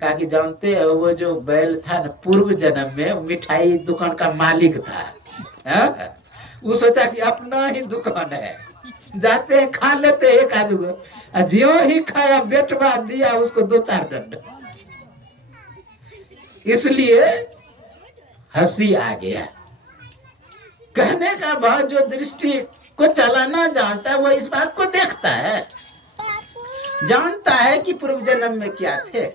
कहा कि जानते हो वो जो बैल था ना, पूर्व जन्म में मिठाई दुकान का मालिक था। वो सोचा कि अपना ही दुकान है, जाते हैं खा लेते एक आदमी को। जियो ही खाया, बेटवा दिया उसको 2-4 डंडा, इसलिए हंसी आ गया। कहने का भाव, जो दृष्टि को चलाना जानता है वो इस बात को देखता है, जानता है कि पूर्व जन्म में क्या थे।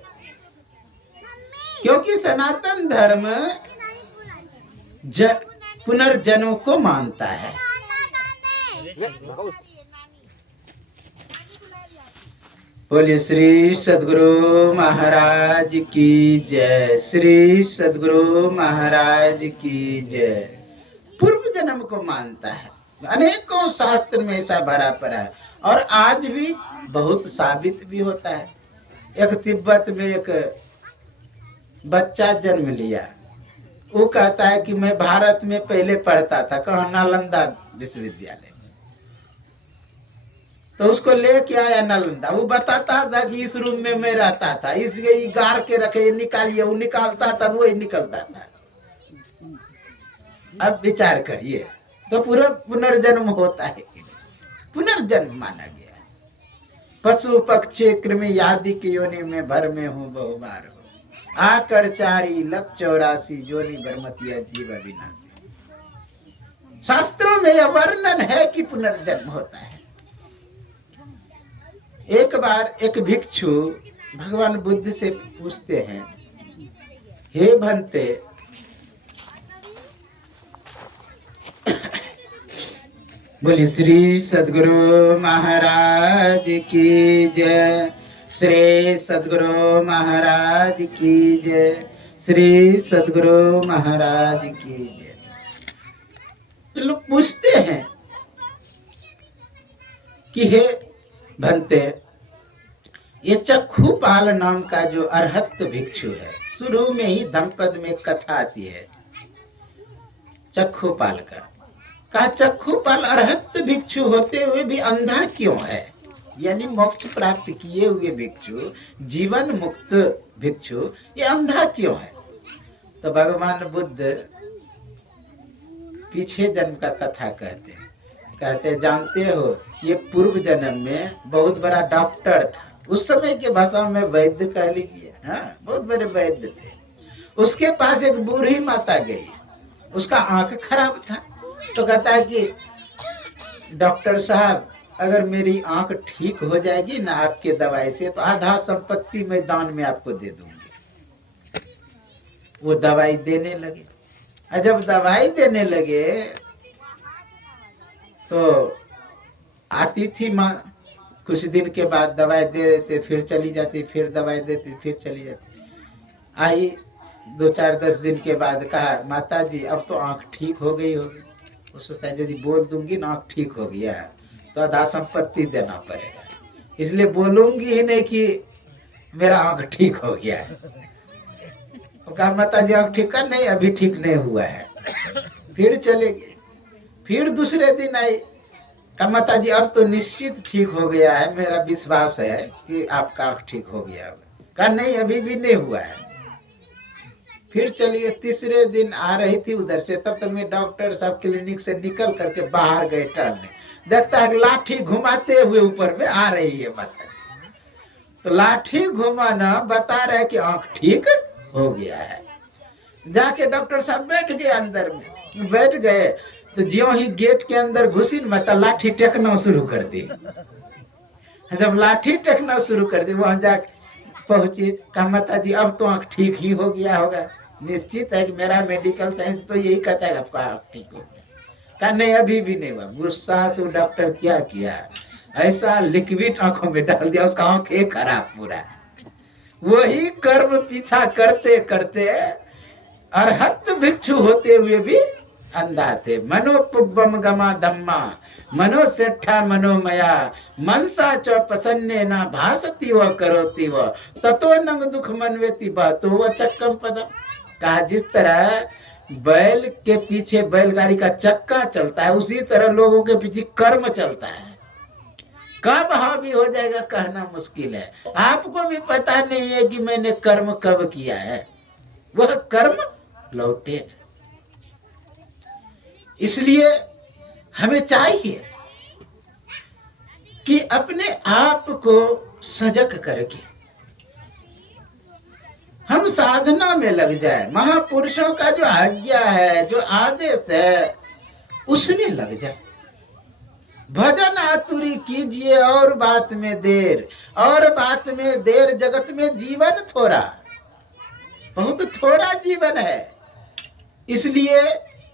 क्योंकि सनातन धर्म पुनर्जन्म को मानता है। बोलिए श्री सद्गुरु महाराज की जय, श्री सद्गुरु महाराज की जय। पूर्व जन्म को मानता है। अनेकों शास्त्र में ऐसा भरा पड़ा है और आज भी बहुत साबित भी होता है। एक तिब्बत में एक बच्चा जन्म लिया, वो कहता है कि मैं भारत में पहले पढ़ता था, कहाँ? नालंदा विश्वविद्यालय। तो उसको लेके आया नालंदा, वो बताता था कि इस रूम में मैं रहता था, इसके गार के रखे, निकालिए, वो निकालता था, वही निकलता था। अब विचार करिए, तो पूरा पुनर्जन्म होता है। पुनर्जन्म माना गया। पशु पक्षी कृमि आदि की योनि में भर में हूँ बहु बार हो, आकर 4,84,00,000 जोनि भरमतिया जीव अविनाशी। शास्त्रों में यह वर्णन है कि पुनर्जन्म होता है। एक बार एक भिक्षु भगवान बुद्ध से पूछते हैं, हे भंते, बोले श्री सद्गुरु महाराज की जय, श्री सद्गुरु महाराज की जय, श्री सद्गुरु महाराज की जय। तो लोग पूछते हैं कि हे भंते, ये चक्षुपाल नाम का जो अरहत भिक्षु है, शुरू में ही धम्पद में कथा आती है चक्षुपाल का। कहा चक्षुपाल अरहत भिक्षु होते हुए भी अंधा क्यों है? यानी मोक्ष प्राप्त किए हुए भिक्षु, जीवन मुक्त भिक्षु, ये अंधा क्यों है? तो भगवान बुद्ध पीछे जन्म का कथा कहते जानते हो, ये पूर्व जन्म में बहुत बड़ा डॉक्टर था। उस समय के भाषा में वैद्य कह लीजिए, हाँ, बहुत बड़े वैद्य थे। उसके पास एक बूढ़ी माता गई, उसका आंख खराब था। तो कहता है कि डॉक्टर साहब, अगर मेरी आंख ठीक हो जाएगी ना आपके दवाई से, तो आधा संपत्ति मैं दान में आपको दे दूंगी। वो दवाई देने लगे, और जब दवाई देने लगे तो आती थी माँ, कुछ दिन के बाद दवाई दे देते, फिर चली जाती, फिर दवाई देती, फिर चली जाती। आई 2-4-10 दिन के बाद कहा, माता जी अब तो आंख ठीक हो गई होगी। वो सोचता है यदि बोल दूंगी ना आंख ठीक हो गया तो आधा संपत्ति देना पड़ेगा, इसलिए बोलूंगी ही नहीं कि मेरा आंख ठीक हो गया है। तो कहा माता जी आंख ठीक कर, नहीं अभी ठीक नहीं हुआ है। फिर चले गए, फिर दूसरे दिन आई, कहा माता जी अब तो निश्चित ठीक हो गया है, मेरा विश्वास है कि आपका आंख ठीक हो गया होगा। कहा नहीं अभी भी नहीं हुआ है। फिर चलिए, तीसरे दिन आ रही थी उधर से, तब तक मैं डॉक्टर साहब क्लिनिक से निकल करके बाहर गए टहलने, देखता है लाठी घुमाते हुए ऊपर में आ रही है माता। तो लाठी घुमाना बता रहे कि आंख ठीक हो गया है। जाके डॉक्टर साहब बैठ गए, अंदर में बैठ गए, तो ज्यों ही गेट के अंदर घुसी माता लाठी टेकना शुरू कर दी। जब लाठी टेकना शुरू कर दी, वहां जाके पहुंची, कहा माता जी अब तो आंख ठीक ही हो गया होगा, निश्चित है कि मेरा मेडिकल साइंस तो यही कहता है आपका आंख ठीक हो गया। कहा नहीं अभी भी नहीं हुआ। गुस्सा से वो डॉक्टर क्या किया, ऐसा लिक्विड आंखों में डाल दिया, उसका आंख एक खराब पूरा। वही कर्म पीछा करते करते अरहत भिक्षु होते हुए भी अंधा थे। मनोपुब्बम गमा धम्मा मनो सेठा मनोमया मनसा च प्रसन्ने न भासती व करोती व ततो नंग दुख मनवेती बहतो व चक्कम पदम। कहा जिस तरह बैल के पीछे बैलगाड़ी का चक्का चलता है, उसी तरह लोगों के पीछे कर्म चलता है। कब हावी हो जाएगा कहना मुश्किल है। आपको भी पता नहीं है कि मैंने कर्म कब किया है, वह कर्म लौटे। इसलिए हमें चाहिए कि अपने आप को सजग करके हम साधना में लग जाए। महापुरुषों का जो आज्ञा है, जो आदेश है, उसमें लग जाए। भजन आतुरी कीजिए और बात में देर, और बात में देर, जगत में जीवन थोड़ा, बहुत थोड़ा जीवन है। इसलिए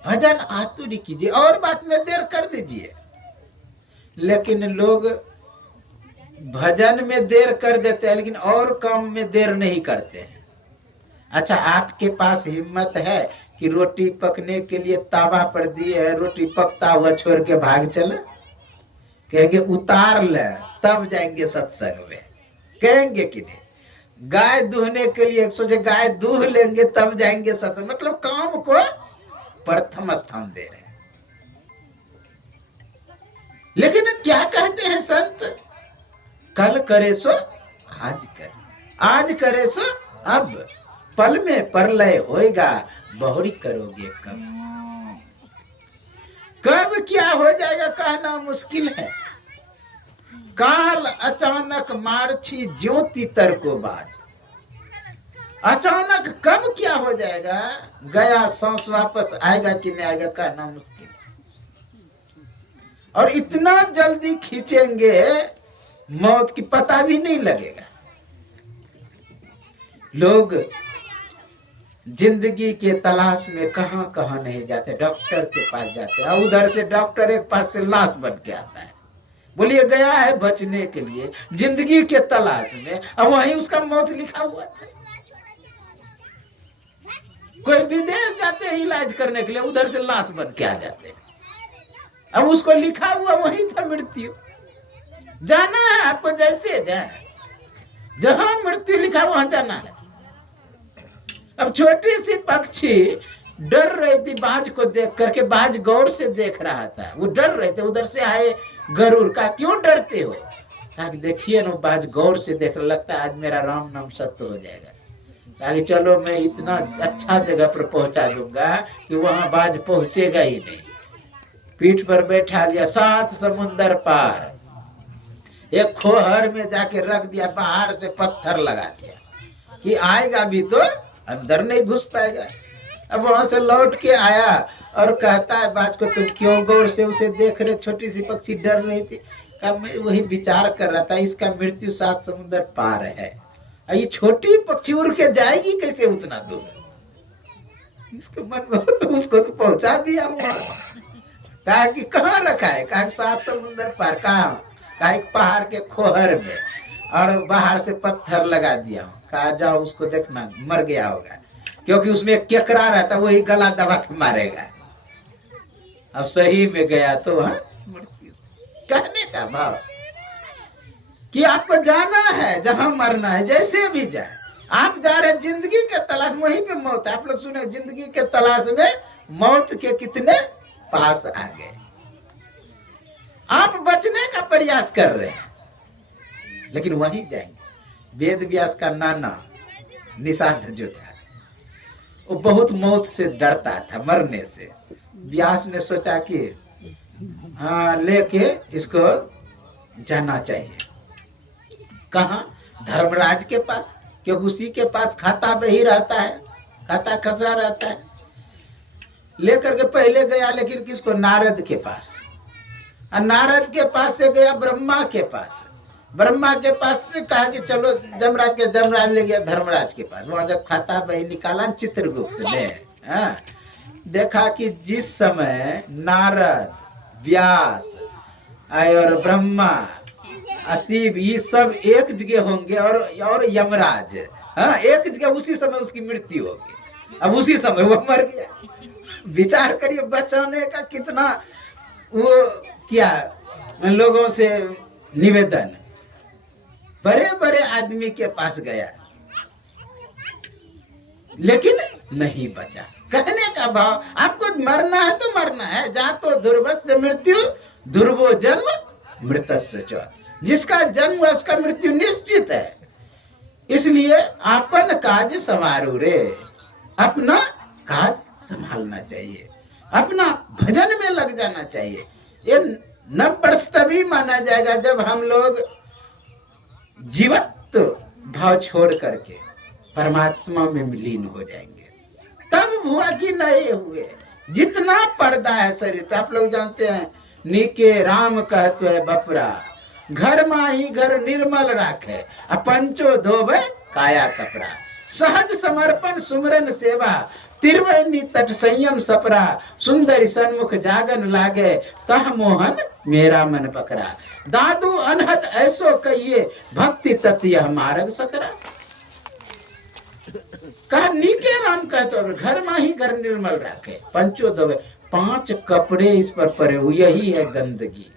भजन आतुरी कीजिए और बात में देर कर दीजिए। लेकिन लोग भजन में देर कर देते हैं, लेकिन और काम में देर नहीं करते हैं। अच्छा, आपके पास हिम्मत है कि रोटी पकने के लिए तावा पर दिए है, रोटी पकता हुआ छोड़ के भाग चले? कहेंगे उतार ले तब जाएंगे सत्संग में, कहेंगे कि नहीं? गाय दूहने के लिए सोचे गाय दूह लेंगे तब जाएंगे सत्संग, मतलब काम को प्रथम स्थान दे रहे हैं। लेकिन क्या कहते हैं संत, कल करे सो आज कर, आज करे सो अब, पल में परलय होएगा, बहुरी करोगे कब। कब क्या हो जाएगा कहना मुश्किल है। काल अचानक मारछी ज्योति तरको बाज, अचानक कब क्या हो जाएगा, गया सांस वापस आएगा कि नहीं आएगा कहना मुश्किल। और इतना जल्दी खींचेंगे मौत की पता भी नहीं लगेगा। लोग जिंदगी के तलाश में कहां कहां नहीं जाते, डॉक्टर के पास जाते हैं, उधर से डॉक्टर एक पास से लाश बन के आता है। बोलिए गया है बचने के लिए जिंदगी के तलाश में, अब वहीं उसका मौत लिखा हुआ था। कोई विदेश जाते हैं इलाज करने के लिए, उधर से लाश बन के आ जाते हैं, अब उसको लिखा हुआ वहीं था मृत्यु। जाना है आपको, जैसे जाए, जहां मृत्यु लिखा वहां जाना है। अब छोटी सी पक्षी डर रही थी बाज को देख करके, बाज गौर से देख रहा था, वो डर रहे थे। उधर से आए गरुड़, का क्यों डरते हो? कहा कि देखिए ना बाज गौर से देख, लगता है आज मेरा राम नाम सत्य हो जाएगा। ताकि चलो मैं इतना अच्छा जगह पर पहुंचा दूंगा कि वहां बाज पहुंचेगा ही नहीं। पीठ पर बैठा लिया, 7 समुंदर पार, एक खोहर में जाके रख दिया, बाहर से पत्थर लगा दिया कि आएगा भी तो अंदर नहीं घुस पाएगा। अब वहां से लौट के आया और कहता है बाज को, तुम क्यों गौर से उसे देख रहे, छोटी सी पक्षी डर रही थी। कहा मैं वही विचार कर रहा था, इसका मृत्यु 7 समुंदर पार है, ये छोटी पक्षी उड़ के जाएगी कैसे उतना दूर। इसके मन में उसको तो पहुंचा दिया वहां। कहा कि कहाँ रखा है, कहा 7 समुंदर पार। कहा एक पहाड़ के खोहर में, और बाहर से पत्थर लगा दिया। कहा जाओ उसको देखना, मर गया होगा, क्योंकि उसमें एक केकड़ा रहता, वही गला दबा के मारेगा। अब सही में गया तो मृत्यु। कहने का भाव कि आपको जाना है, जहां मरना है, जैसे भी जाए। आप जा रहे जिंदगी के तलाश, वहीं पे मौत है। आप लोग सुने, जिंदगी के तलाश में मौत के कितने पास आ गए। आप बचने का प्रयास कर रहे हैं, लेकिन वहीं जाएंगे। वेद व्यास का नाना निषाद जो था, वो बहुत मौत से डरता था, मरने से। व्यास ने सोचा कि लेके इसको जाना चाहिए। कहाँ? धर्मराज के पास, क्योंकि उसी के पास खाता बही रहता है, खाता खसरा रहता है। लेकर के पहले गया, लेकिन किसको? नारद के पास। और नारद के पास से गया ब्रह्मा के पास। ब्रह्मा के पास से कहा कि चलो जमराज ले गया धर्मराज के पास। वहां जब खाता बही निकाला चित्रगुप्त ने, देखा कि जिस समय नारद, व्यास और ब्रह्मा, शिव, ये सब एक जगह होंगे, और यमराज एक जगह, उसी समय उसकी मृत्यु होगी। अब उसी समय वो मर गया। विचार करिए, बचाने का कितना वो क्या लोगों से निवेदन। बड़े बड़े आदमी के पास गया, लेकिन नहीं बचा। कहने का भाव, आपको मरना है तो मरना है। जा तो ध्रुवत से मृत्यु, ध्रुवो जन्म मृतस्य च। जिसका जन्म है उसका मृत्यु निश्चित है। इसलिए अपन काज संवारो रे, अपना काज संभालना चाहिए, अपना भजन में लग जाना चाहिए। ये 9 वर्ष तभी माना जाएगा जब हम लोग जीवत्व भाव छोड़ करके परमात्मा में विलीन हो जाएंगे। तब हुआ कि नहीं हुए। जितना पर्दा है शरीर पे, आप लोग जानते हैं, नीके राम कहते है बपरा, घर माही घर निर्मल राखे, पंचो धोबे काया कपड़ा। सहज समर्पण सुमरन सेवा, तिरवैनी तट संयम सपरा, सुंदरी सन्मुख जागन लागे, तह मोहन मेरा मन पकड़ा। दादू अनहत ऐसो कहिए, भक्ति तत्व यह मार्ग सकरा। कहा नीके राम कहते हो, घर माही घर निर्मल राखे, पंचो धोबे, 5 कपड़े इस पर पड़े हुए, यही है गंदगी।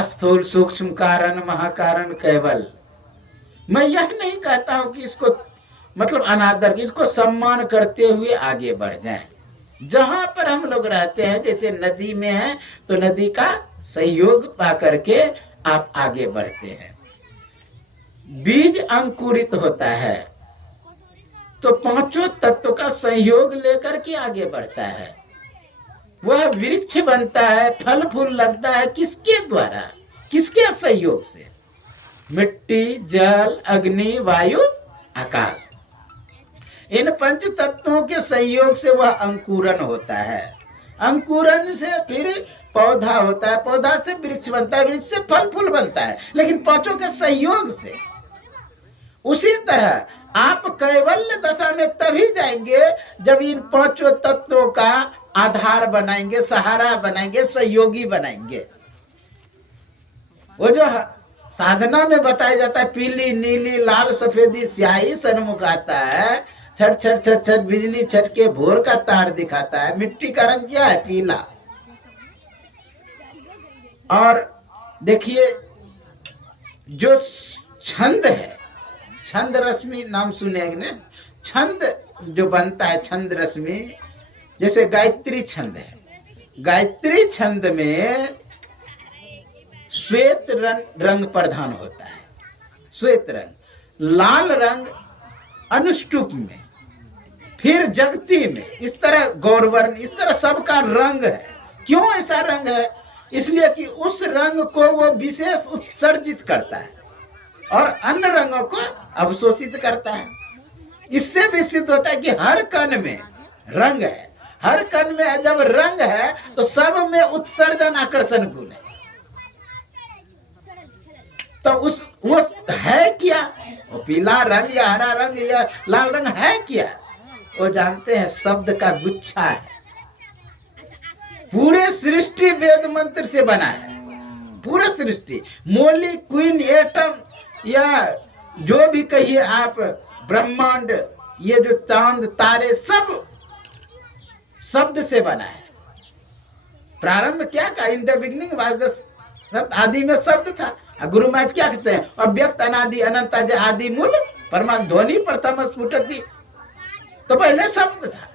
स्थूल सूक्ष्म कारण महाकारण केवल। मैं यह नहीं कहता हूं कि इसको मतलब अनादर, इसको सम्मान करते हुए आगे बढ़ जाएं। जहां पर हम लोग रहते हैं, जैसे नदी में है तो नदी का सहयोग पा करके आप आगे बढ़ते हैं। बीज अंकुरित होता है तो 5 तत्व का सहयोग लेकर के आगे बढ़ता है। वह वृक्ष बनता है, फल फूल लगता है, किसके द्वारा, किसके सहयोग से? मिट्टी, जल, अग्नि, वायु, आकाश, इन 5 तत्वों के संयोग से वह अंकुरन होता है। अंकुरन से फिर पौधा होता है, पौधा से वृक्ष बनता है, वृक्ष से फल फूल बनता है, लेकिन 5 के सहयोग से। उसी तरह आप कैवल्य दशा में तभी जाएंगे जब इन 5 तत्वों का आधार बनाएंगे, सहारा बनाएंगे, सहयोगी बनाएंगे। वो जो साधना में बताया जाता है, पीली नीली लाल सफेदी स्याही सन्मुख आता है, छट छट छट छट बिजली छटके भोर का तार दिखाता है। मिट्टी का रंग क्या है? पीला। और देखिए जो छंद है, छंद रश्मि नाम सुने ना, छंद जो बनता है, छंद रश्मि, जैसे गायत्री छंद है। गायत्री छंद में श्वेत रंग प्रधान होता है, श्वेत रंग। लाल रंग अनुष्टुप में, फिर जगती में, इस तरह गौरवर्ण, इस तरह सबका रंग है। क्यों ऐसा रंग है? इसलिए कि उस रंग को वो विशेष उत्सर्जित करता है और अन्य रंगों को अवशोषित करता है। इससे भी सिद्ध होता है कि हर कण में रंग है। हर कण में जब रंग है तो सब में उत्सर्जन आकर्षण गुण है। तो वो है क्या? वो पीला रंग या हरा रंग या लाल रंग है क्या? वो जानते हैं शब्द का गुच्छा है। पूरे सृष्टि वेद मंत्र से बना है। पूरा सृष्टि, मोली, क्वीन, एटम या जो भी कहिए आप, ब्रह्मांड, ये जो चांद तारे, सब शब्द से बना है। प्रारंभ क्या कहा? In the beginning was the शब्द, आदि में शब्द था। गुरु महाराज क्या कहते हैं? अव्यक्त अनादि अनंत अजय आदि मूल परमात्मा, ध्वनि प्रथम स्फुटति। तो पहले शब्द था।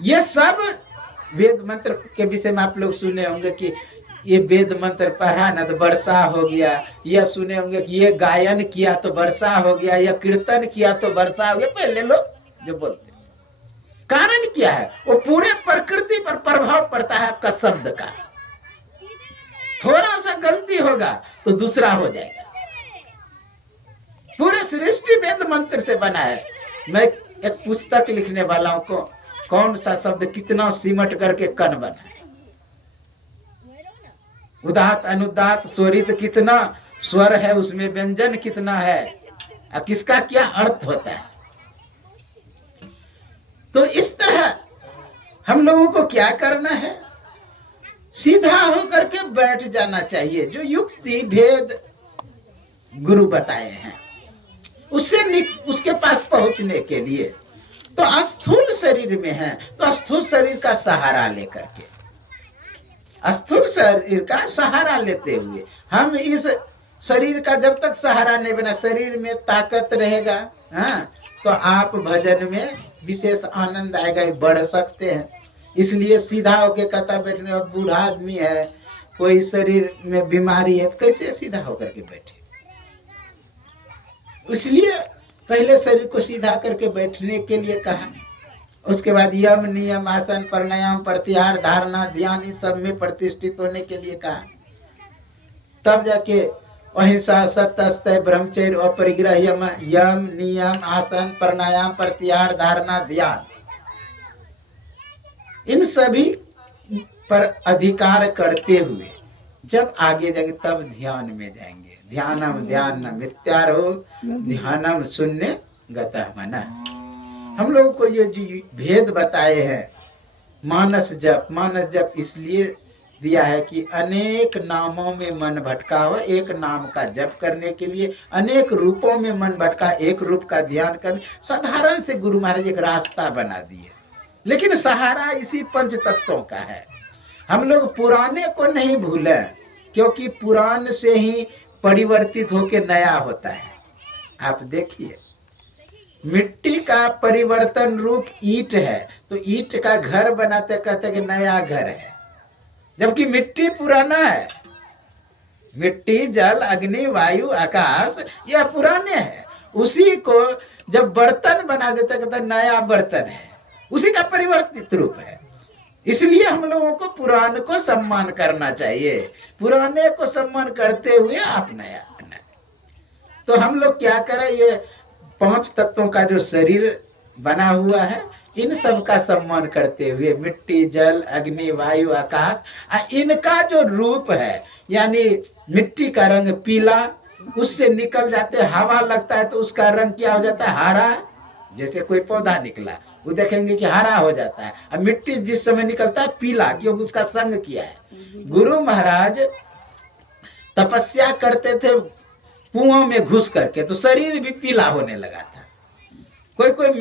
ये सब वेद मंत्र के विषय में आप लोग सुने होंगे कि ये वेद मंत्र पढ़ा ना तो वर्षा हो गया, या सुने होंगे कि ये गायन किया तो वर्षा हो गया, या कीर्तन किया तो वर्षा हो गया। पहले लोग जो बोलते, कारण क्या है? वो पूरे प्रकृति पर प्रभाव पड़ता है आपका शब्द का। थोड़ा सा गलती होगा तो दूसरा हो जाएगा। पूरे सृष्टि वेद मंत्र से बना है। मैं एक पुस्तक लिखने वाला हूं को कौन सा शब्द कितना सिमट करके कण बना है, उदात अनुदात स्वरित कितना स्वर है, उसमें व्यंजन कितना है, और किसका क्या अर्थ होता है। तो इस तरह हम लोगों को क्या करना है? सीधा होकर के बैठ जाना चाहिए। जो युक्ति भेद गुरु बताए हैं उसके पास पहुंचने के लिए, तो स्थूल शरीर में है तो स्थूल शरीर का सहारा लेकर के, स्थूल शरीर का सहारा लेते हुए हम इस शरीर का जब तक सहारा नहीं बना, शरीर में ताकत रहेगा, हाँ, तो आप भजन में विशेष आनंद आएगा, बढ़ सकते हैं। इसलिए सीधा होके कहता बैठने, अब बूढ़ा आदमी है, कोई शरीर में बीमारी है, तो कैसे सीधा होकर के बैठे? इसलिए पहले शरीर को सीधा करके बैठने के लिए कहा। उसके बाद यम नियम आसन प्राणायाम प्रत्याहार धारणा ध्यान इन सब में प्रतिष्ठित होने के लिए कहा। तब जाके अहिंसा सत्य अस्तेय ब्रह्मचर्य अपरिग्रह यम नियम आसन प्राणायाम प्रत्याहार धारणा ध्यान, इन सभी पर अधिकार करते हुए जब आगे जाएंगे तब ध्यान में जाएंगे। ध्यानम ध्यान मित्यारो ध्यानम शून्य गतः मनः। हम लोगों को ये जो भेद बताए हैं, मानस जप इसलिए दिया है कि अनेक नामों में मन भटका हो, एक नाम का जप करने के लिए अनेक रूपों में मन भटका, एक रूप का ध्यान करने, साधारण से गुरु महाराज एक रास्ता बना दिए। लेकिन सहारा इसी पंच तत्वों का है। हम लोग पुराने को नहीं भूले, क्योंकि पुराण से ही परिवर्तित होके नया होता है। आप देखिए, मिट्टी का परिवर्तन रूप ईंट है, तो ईंट का घर बनाते कहते कि नया घर है, जबकि मिट्टी पुराना है। मिट्टी जल अग्नि वायु आकाश यह पुराने हैं, उसी को जब बर्तन बना देते कहते नया बर्तन है, उसी का परिवर्तित रूप है। इसलिए हम लोगों को पुराण को सम्मान करना चाहिए, पुराने को सम्मान करते हुए आप नया। तो हम लोग क्या करें, ये 5 तत्वों का जो शरीर बना हुआ है, इन सब का सम्मान करते हुए मिट्टी जल अग्नि वायु आकाश, इनका जो रूप है, यानी मिट्टी का रंग पीला, उससे निकल जाते हवा लगता है तो उसका रंग क्या हो जाता है? हरा। जैसे कोई पौधा निकला वो देखेंगे कि हरा हो जाता है, अब मिट्टी जिस समय निकलता है पीला, क्योंकि उसका संग किया है। गुरु महाराज तपस्या करते थे कुओं में घुस करके, तो शरीर भी पीला होने लगा था। कोई